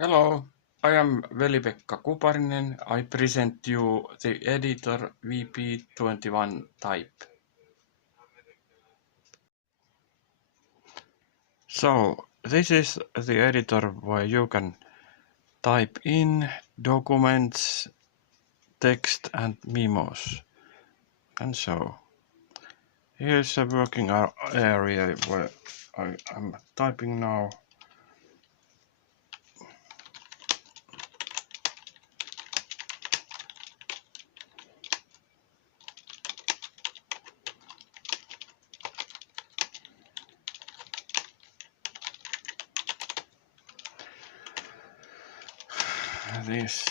Hello, I am Veli-Pekka Kuparinen. I present you the editor VP21 type. So, this is the editor where you can type in documents, text and memos. And so, here's a working area where I am typing now. This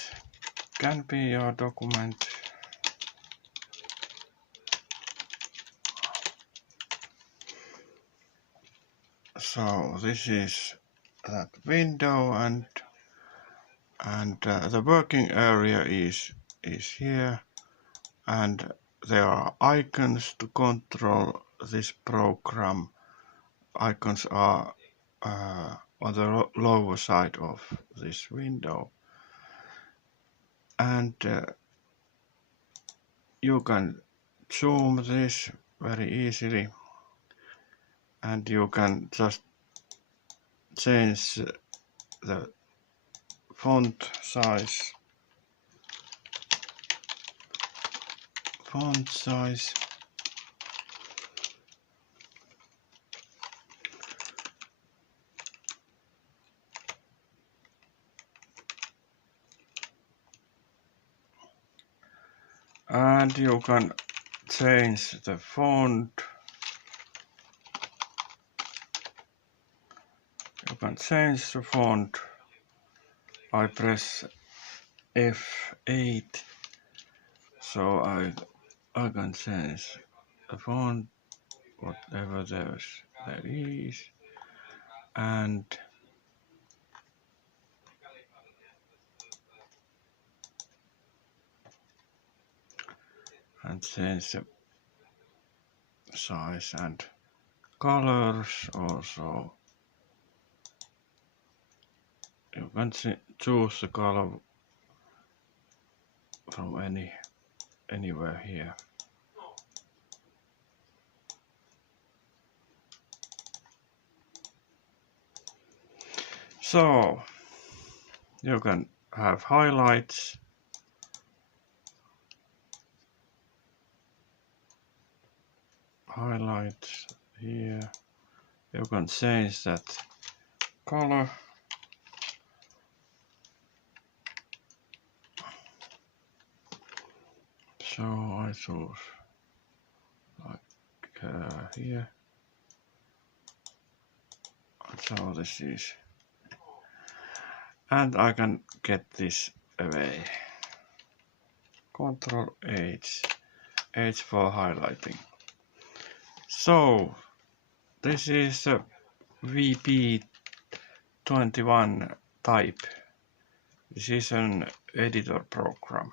can be your document. So this is that window and the working area is here, and there are icons to control this program. Icons are on the lower side of this window, and you can zoom this very easily, and you can just change the font size. And you can change the font. You can change the font. I press F8, so I can change the font, whatever there is, and change the size and colors also. You can choose the color from anywhere here. So you can have highlights. Here. You can change that color. So I choose like here. So this is, and I can get this away. Control H for highlighting. So this is a VP21 type. This is an editor program.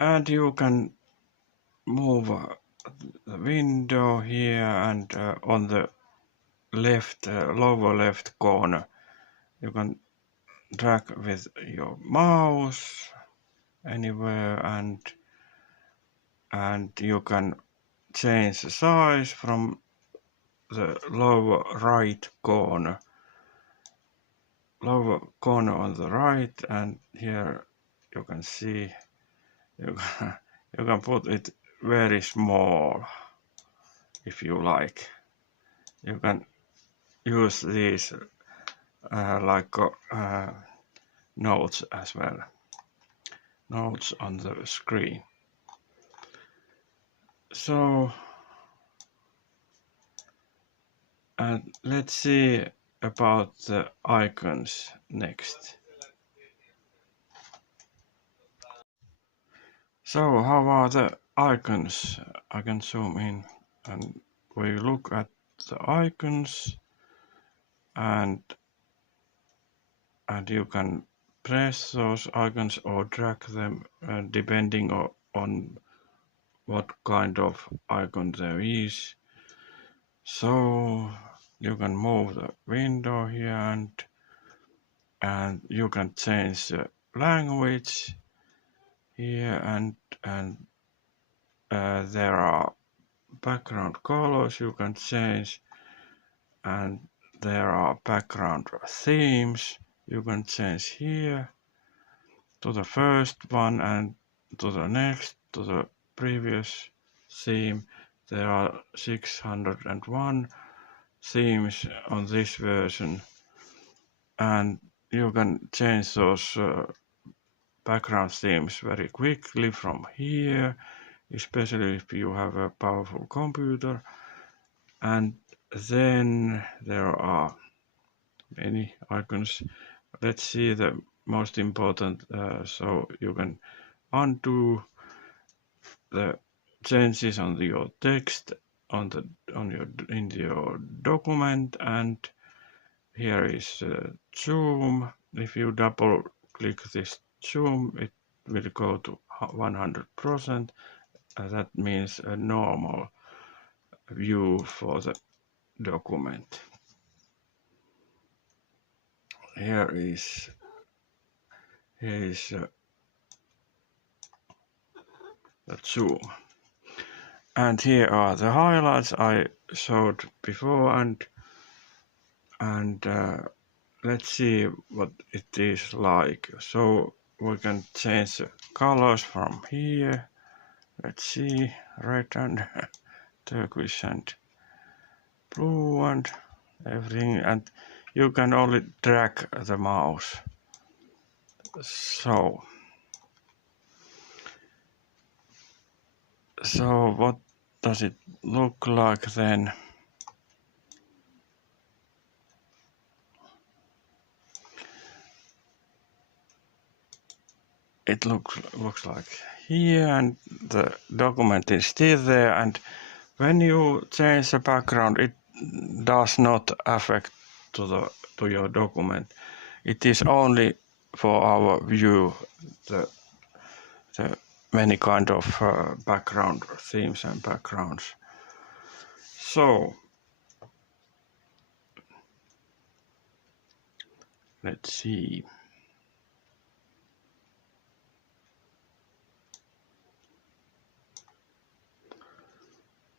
And you can move the window here, and on the left, lower left corner, you can drag with your mouse anywhere, and you can change the size from the lower right corner. Lower corner on the right, and here you can see you can put it very small if you like. You can use these like notes as well. Notes on the screen. So let's see about the icons next. So how are the icons? I can zoom in, and we look at the icons, and you can press those icons or drag them depending on what kind of icon there is. So you can move the window here and you can change the language here and there are background colors you can change, and there are background themes you can change here to the first one and to the next, to the previous theme. There are 601 themes on this version, and you can change those background themes very quickly from here, especially if you have a powerful computer. And then there are many icons. Let's see the most important. So you can undo the changes on your text in your document, and here is zoom. If you double click this zoom, it will go to 100%. That means a normal view for the document. Here is the zoom. And here are the highlights I showed before, and let's see what it is like. So we can change the colors from here. Let's see, red and turquoise and blue and everything, and you can only drag the mouse. So what does it look like then? It looks like here, and the document is still there, and when you change the background, it does not affect to your document. It is only for our view, the many kind of background themes and backgrounds. So let's see.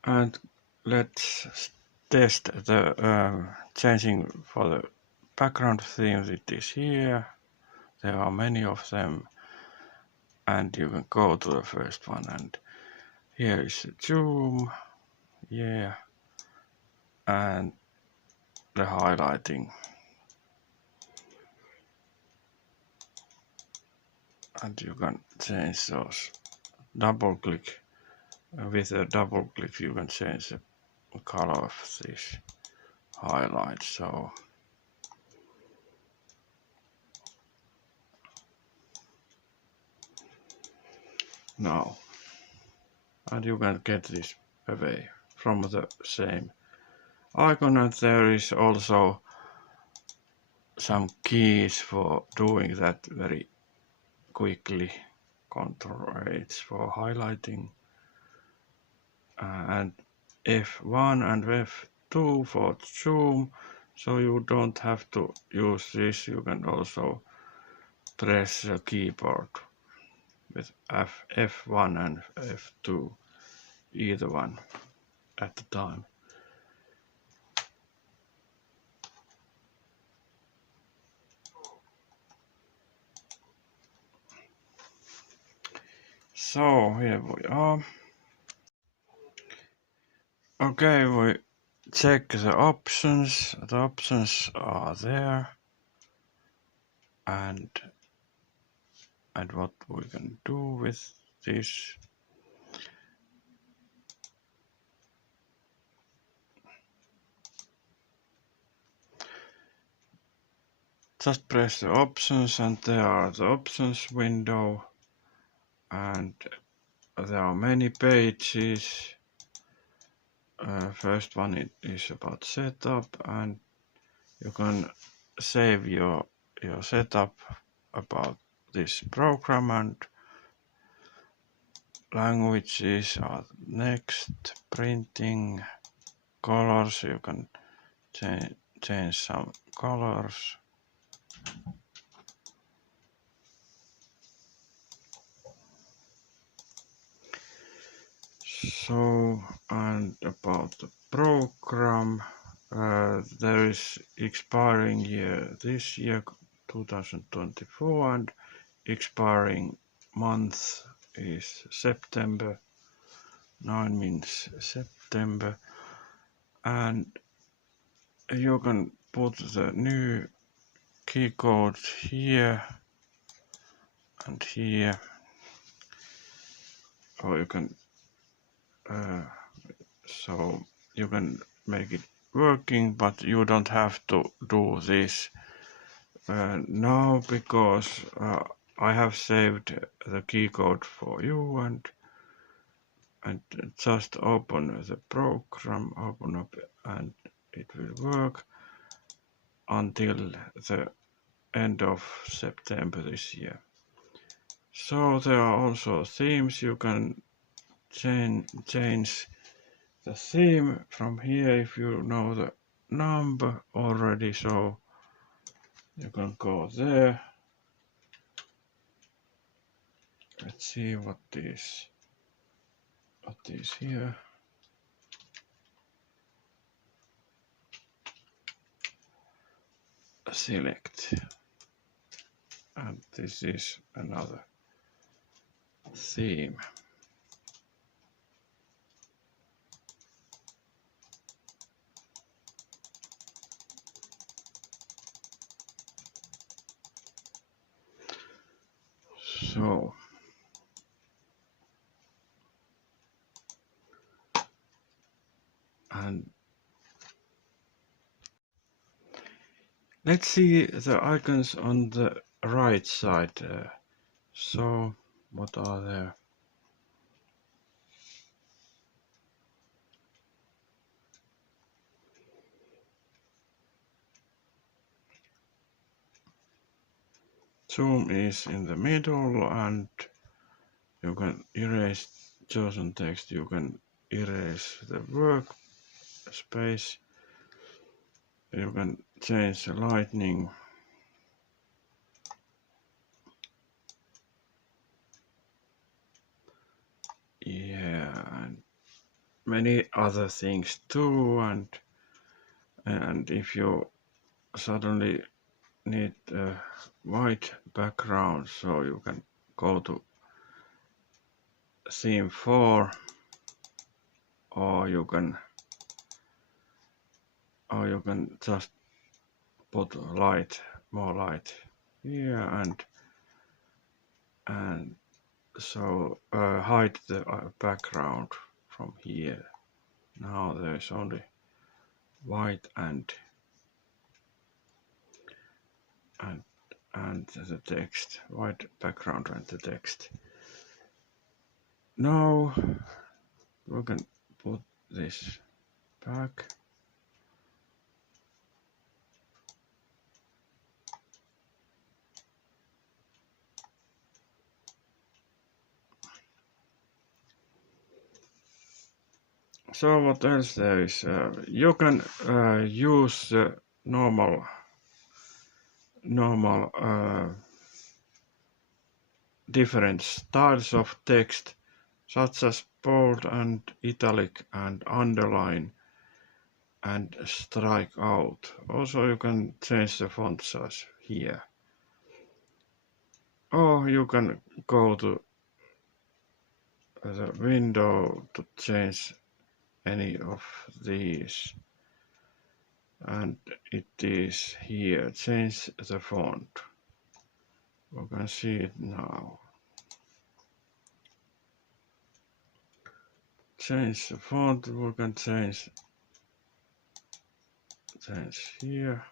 And let's test the changing for the background themes. It is here. There are many of them, and you can go to the first one, and here is the zoom, yeah, and the highlighting, and you can change those. Double click. With a double click you can change the color of this highlight. So now, and you can get this away from the same icon, and there is also some keys for doing that very quickly. Ctrl H for highlighting, and F1 and F2 for zoom, so you don't have to use this. You can also press the keyboard with F1 and F2, either one at the time. So here we are. Okay, we check the options. The options are there, and what we can do with this. Just press the options, and there are the options window, and there are many pages. First one is about setup, and you can save your setup about this program, and languages are next, printing, colors, you can change some colors. So, and about the program, there is expiring year this year 2024 and expiring month is September. 9 means September, and you can put the new key code here and here, or you can so you can make it working, but you don't have to do this now, because I have saved the key code for you, and just open the program, open up, and it will work until the end of September this year. So there are also themes. You can change the theme from here if you know the number already, so you can go there. Let's see what is here. Select, and this is another theme. So and let's see the icons on the right side. So what are there? Zoom is in the middle, and you can erase chosen text. You can erase the workspace. You can change the lighting. Yeah, and many other things too. And if you suddenly need a white background, so you can go to theme 4, or you can just put more light here, and so hide the background from here. Now there's only white and the text, white background and the text. Now we can put this back. So what else there is? You can use the normal different styles of text, such as bold and italic and underline and strike out. Also you can change the font size here. Or you can go to the window to change any of these. And it is here, change the font. We can see it now. Change the font, we can change here.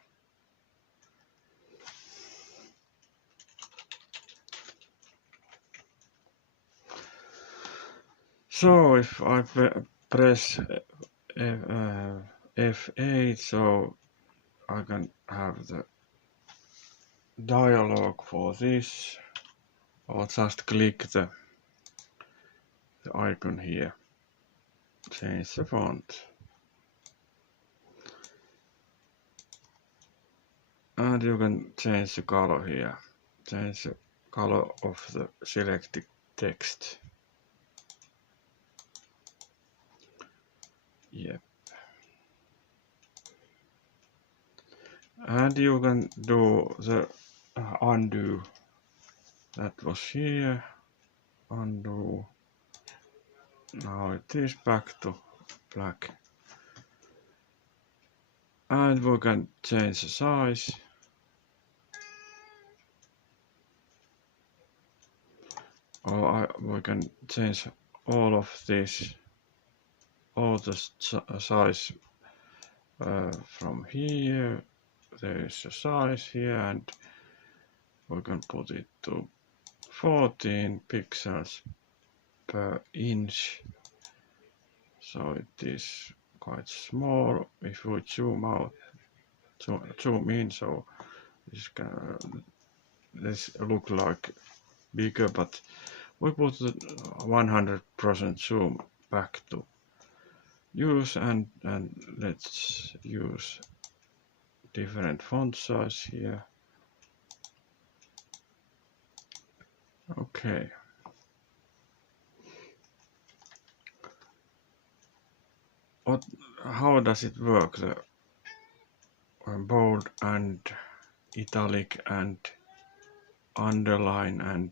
So if I press F8, so I can have the dialog for this, or just click the icon here, change the font. And you can change the color here. Change the color of the selected text. Yep. And you can do the undo. That was here. Undo. Now it is back to black. And we can change the size. Or we can change all of this, all the size from here. There is a size here, and we can put it to 14 pixels per inch. So it is quite small. If we zoom out, zoom in, so this look like bigger, but we put the 100% zoom back to use, and let's use different font size here. Okay. How does it work? The bold and italic and underline and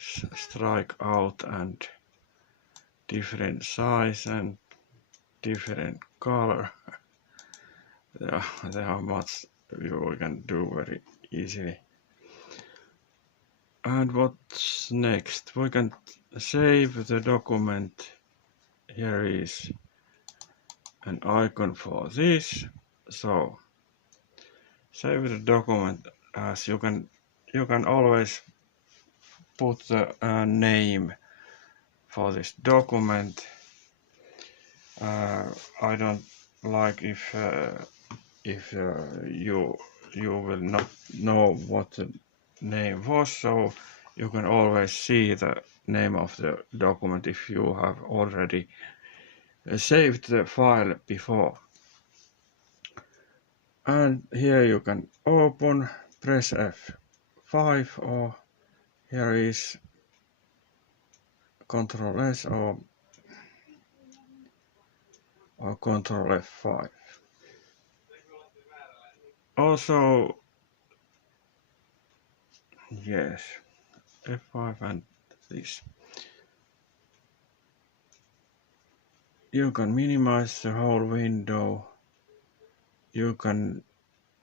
strike out and different size and different color. There are much you can do very easily. And what's next? We can save the document. Here is an icon for this. So save the document as you can always put the name for this document. I don't like if you will not know what the name was, so you can always see the name of the document if you have already saved the file before. And here you can open, press F5, or here is Ctrl S or Ctrl F5. Also, yes, F5 and this. You can minimize the whole window. You can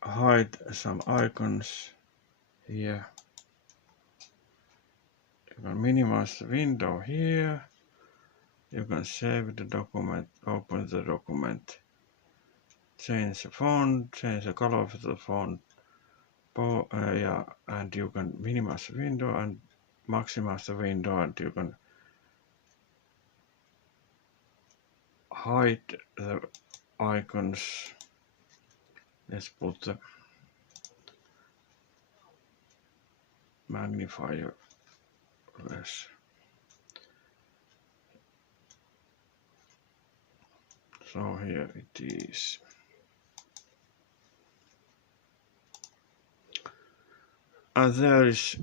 hide some icons here. You can minimize the window here. You can save the document, open the document, change the font, change the color of the font, and you can minimize the window and maximize the window, and you can hide the icons. Let's put the magnifier less. So here it is. And there is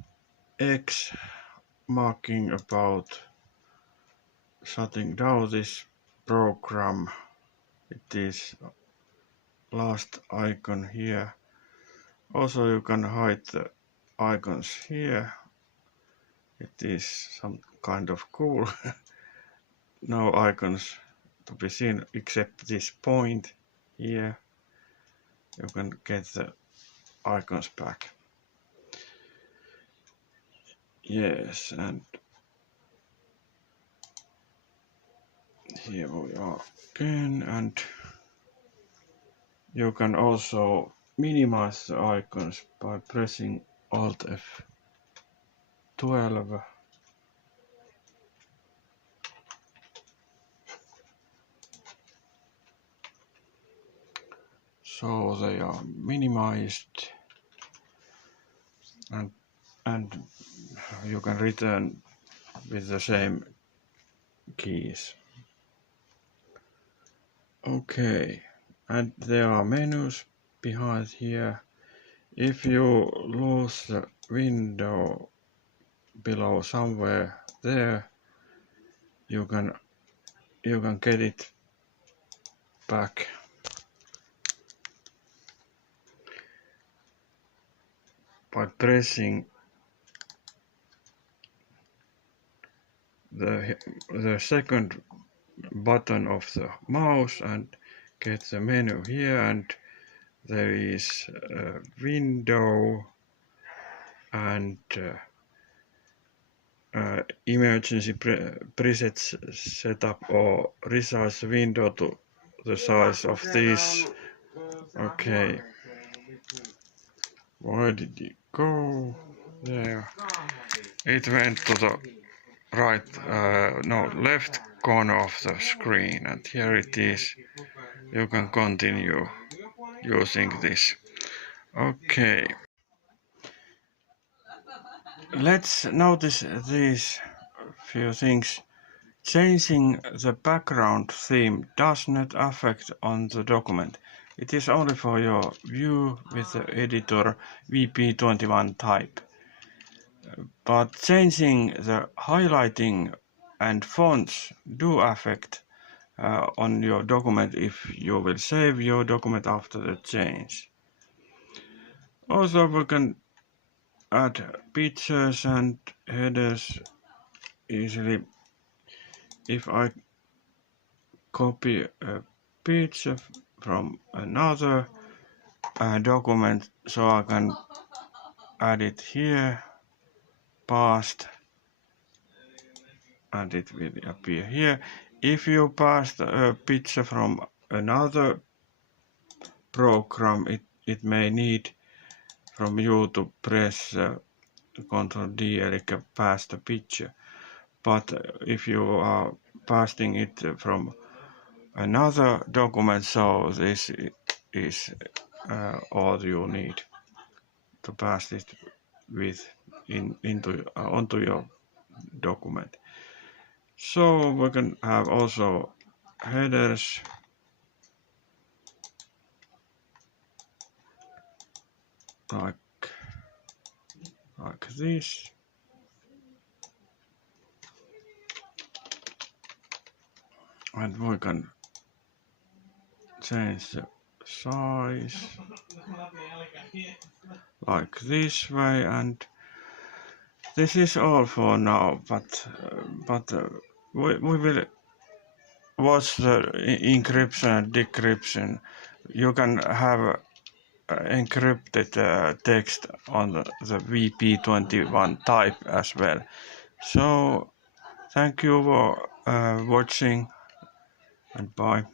X marking about shutting down this program. It is last icon here. Also you can hide the icons here. It is some kind of cool. No icons to be seen except this point here. You can get the icons back. Yes, and here we are again, and you can also minimize the icons by pressing Alt F12. So they are minimized, and you can return with the same keys. Okay, and there are menus behind here. If you lose the window below somewhere there, you can get it back. By pressing the second button of the mouse and get the menu here, and there is a window and emergency presets setup or resize the window to the size of this. Okay, where did it go? There. It went to the left corner of the screen, and here it is. You can continue using this. Okay. Let's notice these few things. Changing the background theme does not affect on the document. It is only for your view with the editor VP21 type. But changing the highlighting and fonts do affect on your document if you will save your document after the change. Also, we can add pictures and headers easily. If I copy a picture from another document, so I can add it here, paste, and it will appear here. If you paste a picture from another program, it may need from you to press Ctrl D, eli paste the picture. But if you are pasting it from another document, so this is all you need to pass it onto your document. So we can have also headers like this. And we can change the size like this way, and this is all for now, but we will watch the encryption and decryption. You can have encrypted text on the VP21 type as well. So thank you for watching, and bye.